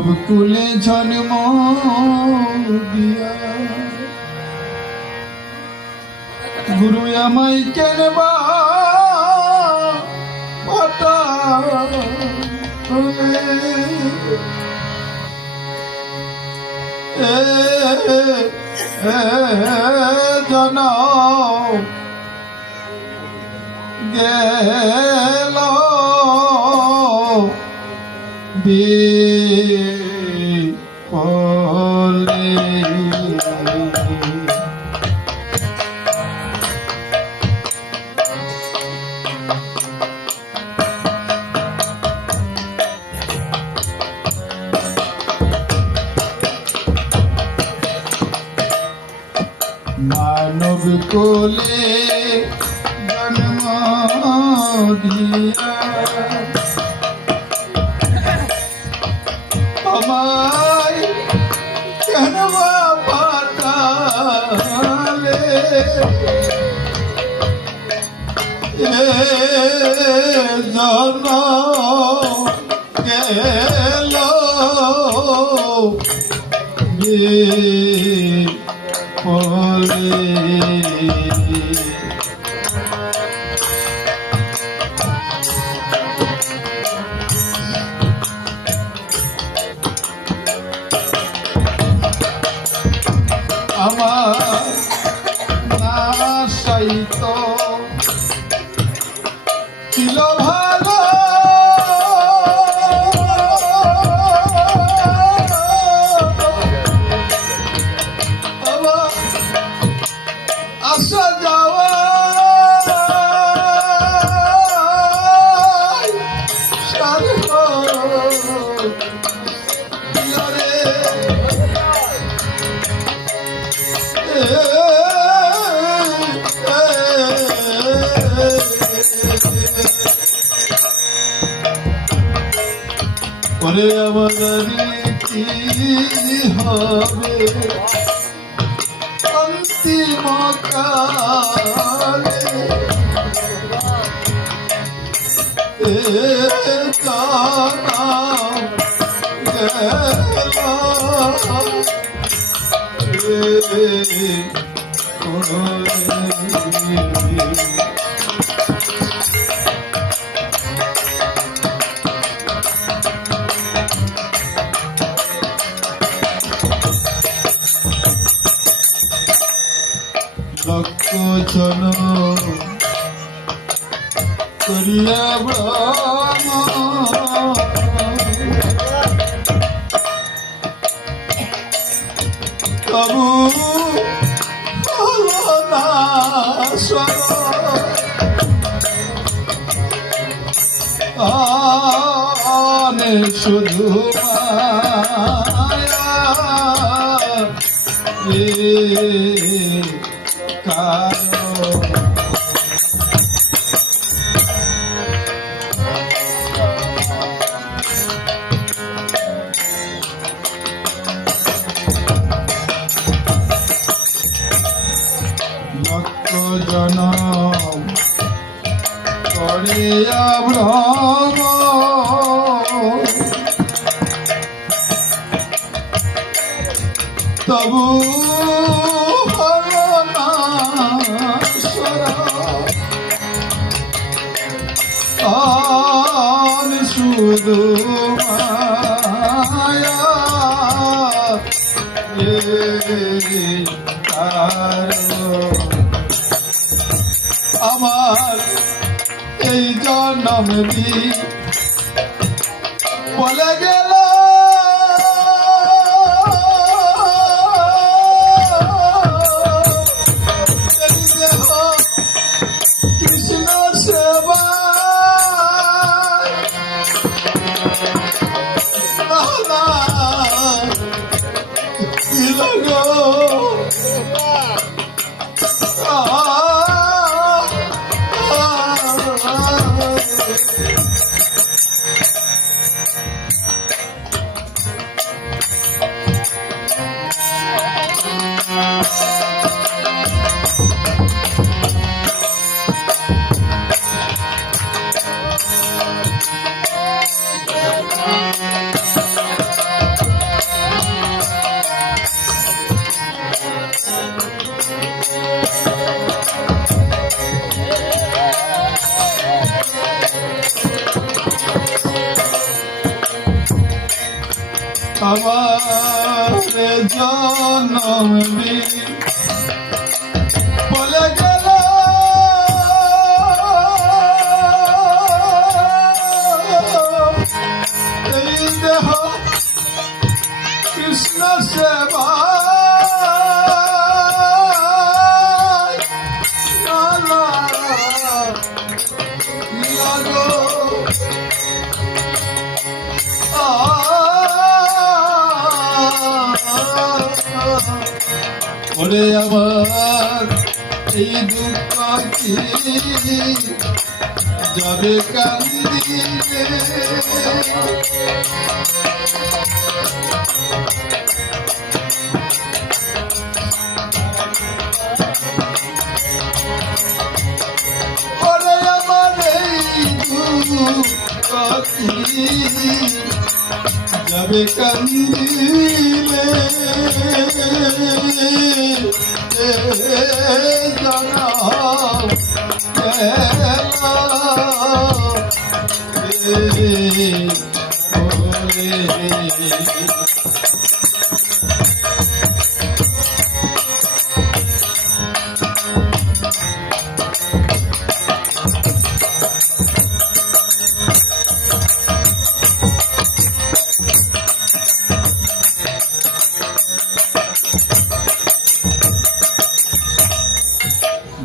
মানব কুলে জন্ম দিয়া গুরু আমায় কেন বা পাঠালে জনম গেল বিফলে মানব কোলে জন্ম দিয়া আমায় কেন বা পাঠালে জন্ম গেল বিফলে আমার নাশাইত ছিল ভালো আমার আসা যাওয়া সার্থক ওরে আমাদের কি হবে অন্তিম কালে জানাম লক্ষ জন করিয়া ব্রহ্ম তবু হলো না আনে শুধু মায়া কারণ লক্ষ জনম করিয়া ভ্রম তবু হলো না আমি শুধু মায়া আমার এই জন্ম বলে গেল কৃষ্ণ সেবা আমার জনম বলে গেল এই দেহ কৃষ্ণ সেবা ওরে আমার এই দুঃখ কি যাবে কান্দিলে ওরে আমার এই দুঃখ কি যাবে কান্দিলে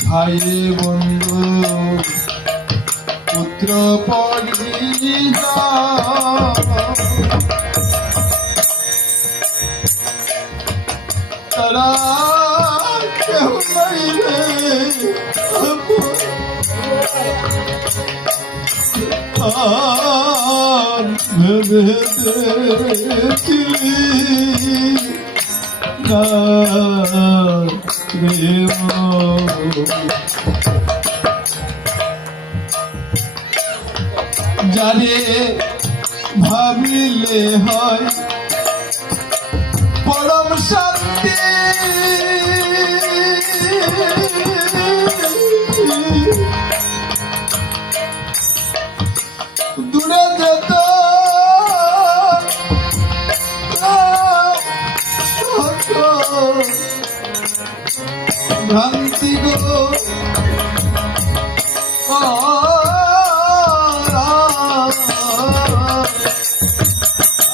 ভাই বন্ধু পুত্র পরিজা তারা কেউ নাই রে ভেবে দেখলি না প্রেম জানে ভাবিলে হয় পরম শান্তি দূরে যেত ভ্রান্তি গো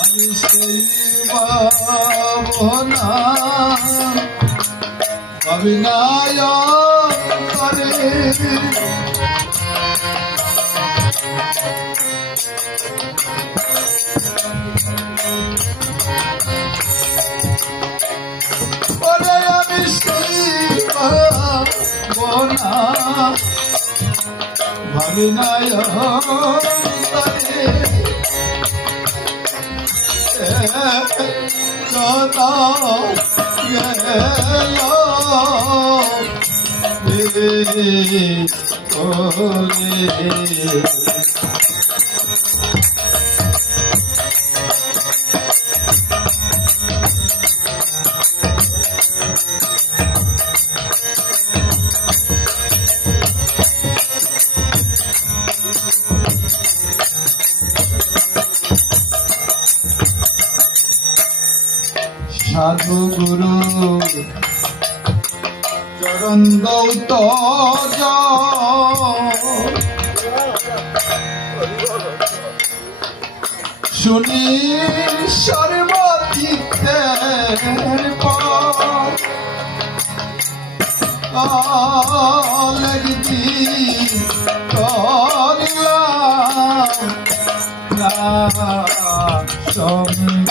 আমি সেই ভাবনা অভিনয় করে ওরে আমি সেই ভাবনা অভিনয় করে সাধু গুরু চরণ দৌত শুনি সর্বতীর্থের লাগতি করলাম না সঙ্গ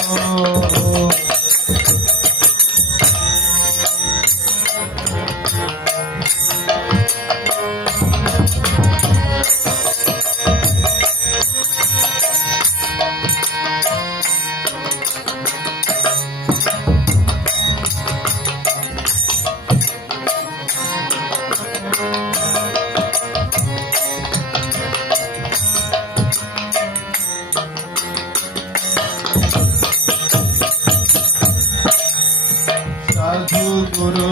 সাধু গুরু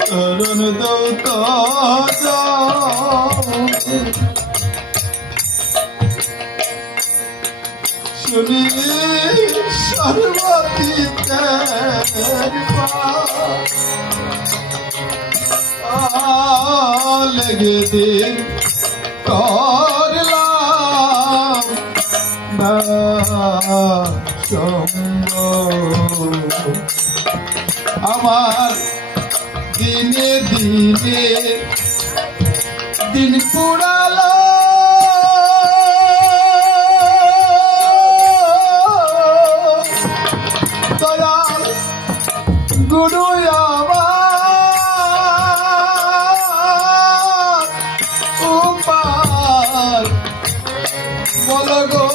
চরণ দৌত তুমি সর্বতীতের লেগে দিন করলাম না সঙ্গ আমার দিনে দিনে দিন পুরালো দয়াল গুরু আমার উপায় বলো গো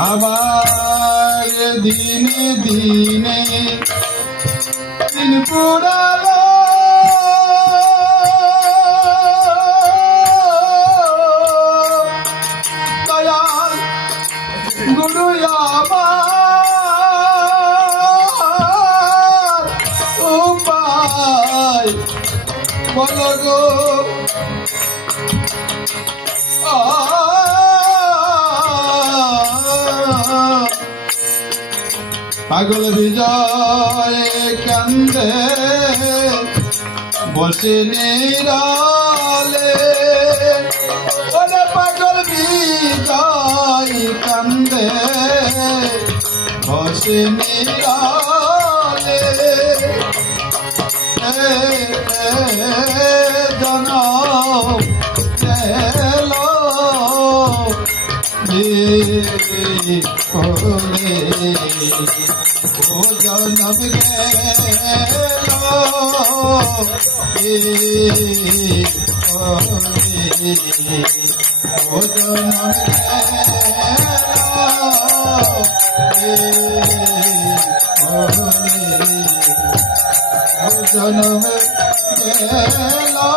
আমার দিনে দিনে দিন পুরালো দয়াল গুরু আমার উপায় বলো গো পাগল বিজয় কান্দে বসে নিরালে ওরে পাগল বিজয় কান্দে বসে নিরালে জনম এলো কোলে ও জনম গেলো ও জনম গেলো ও জনম গেলো